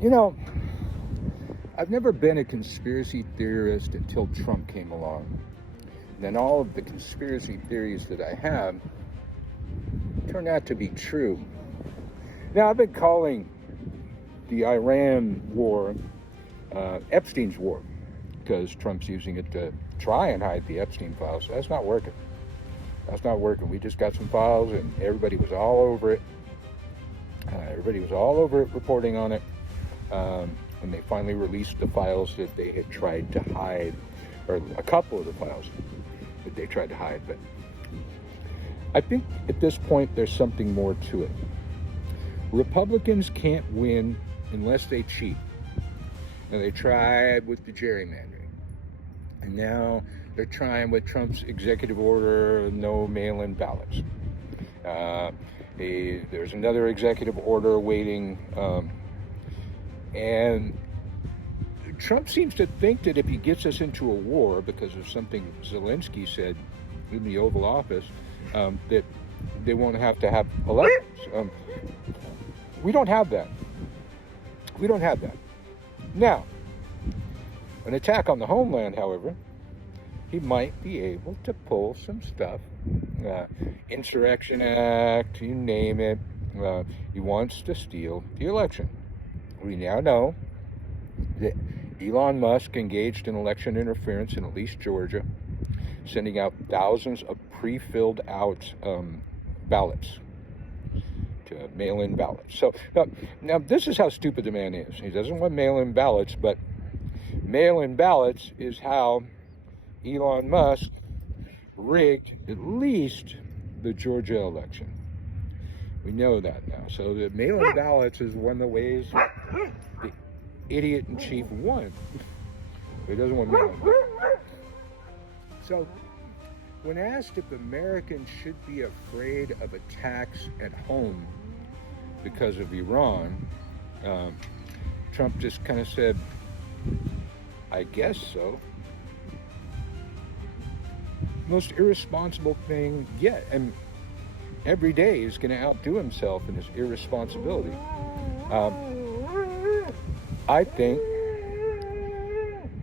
You know, I've never been a conspiracy theorist until Trump came along. And then all of the conspiracy theories that I have turned out to be true. Now, I've been calling the Iran war Epstein's war because Trump's using it to try and hide the Epstein files. That's not working. That's not working. We just got some files and everybody was all over it. Reporting on it. When they finally released the files that they had tried to hide, or a couple of the files that they tried to hide. But I think at this point there's something more to it. Republicans can't win unless they cheat. Now, they tried with the gerrymandering, and now they're trying with Trump's executive order, no mail-in ballots. There's another executive order waiting, and Trump seems to think that if he gets us into a war because of something Zelensky said in the Oval Office, that they won't have to have elections. We don't have that. We don't have that. Now, an attack on the homeland, however, he might be able to pull some stuff. Insurrection Act, you name it. He wants to steal the election. We now know that Elon Musk engaged in election interference in at least Georgia, sending out thousands of pre-filled out ballots, to mail-in ballots. So now this is how stupid the man is. He doesn't want mail-in ballots, but mail-in ballots is how Elon Musk rigged at least the Georgia election. We know that now. So the mail-in ballots is one of the ways the idiot-in-chief won. He doesn't want mail-in ballots. So when asked if Americans should be afraid of attacks at home because of Iran, Trump just kind of said, I guess so. Most irresponsible thing yet. And every day he's going to outdo himself in his irresponsibility. I think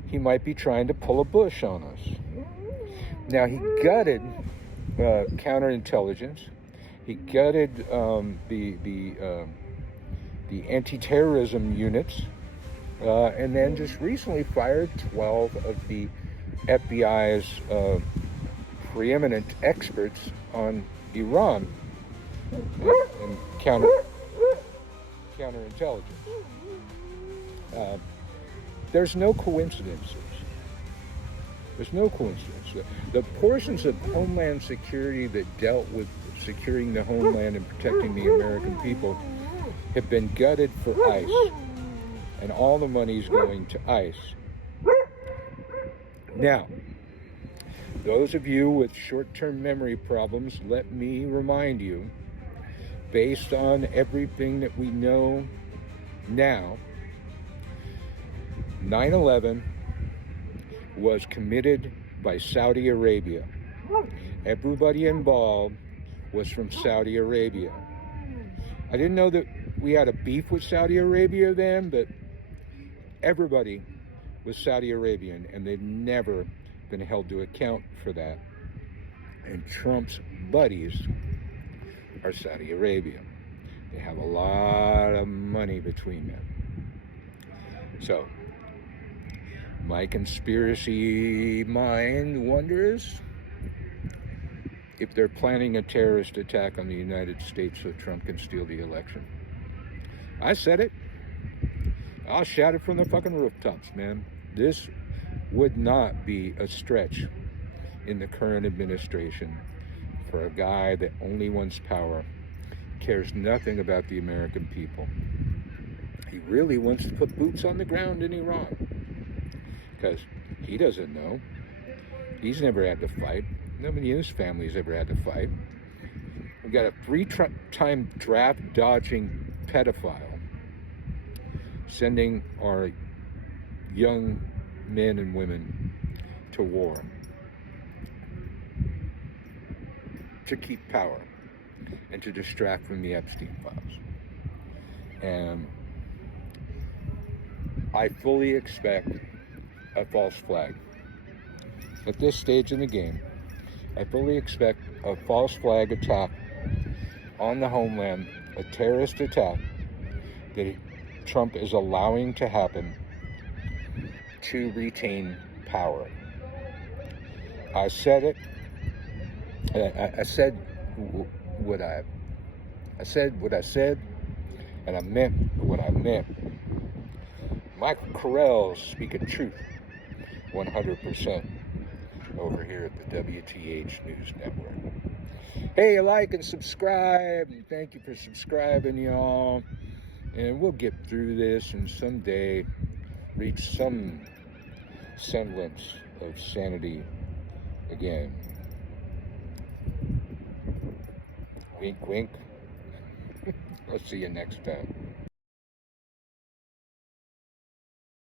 he might be trying to pull a Bush on us. Now, he gutted counterintelligence. He gutted the anti-terrorism units, and then just recently fired 12 of the FBI's preeminent experts on Iran and counterintelligence. There's no coincidences. There's no coincidence. The portions of Homeland Security that dealt with securing the homeland and protecting the American people have been gutted for ICE, and all the money's going to ICE. Now, those of you with short-term memory problems, let me remind you, based on everything that we know now, 9/11 was committed by Saudi Arabia. Everybody involved was from Saudi Arabia. I didn't know that we had a beef with Saudi Arabia then, but everybody was Saudi Arabian, and they've never been held to account for that. And Trump's buddies are Saudi Arabia. They have a lot of money between them. So, my conspiracy mind wonders if they're planning a terrorist attack on the United States so Trump can steal the election. I said it. I'll shout it from the fucking rooftops, man. This would not be a stretch in the current administration for a guy that only wants power, cares nothing about the American people. He really wants to put boots on the ground in Iran, because he doesn't know. He's never had to fight. Nobody in his family's ever had to fight. We've got a three-time draft-dodging pedophile sending our young men and women to war to keep power and to distract from the Epstein files. And I fully expect a false flag. At this stage in the game, I fully expect a false flag attack on the homeland, a terrorist attack that Trump is allowing to happen to retain power. I said it. I said what I said what I said, and I meant what I meant. Michael Carell speaking truth, 100% over here at the WTH News Network. Hey, like and subscribe, and thank you for subscribing, y'all. And we'll get through this and someday reach some semblance of sanity again. Wink, wink. I'll see you next time.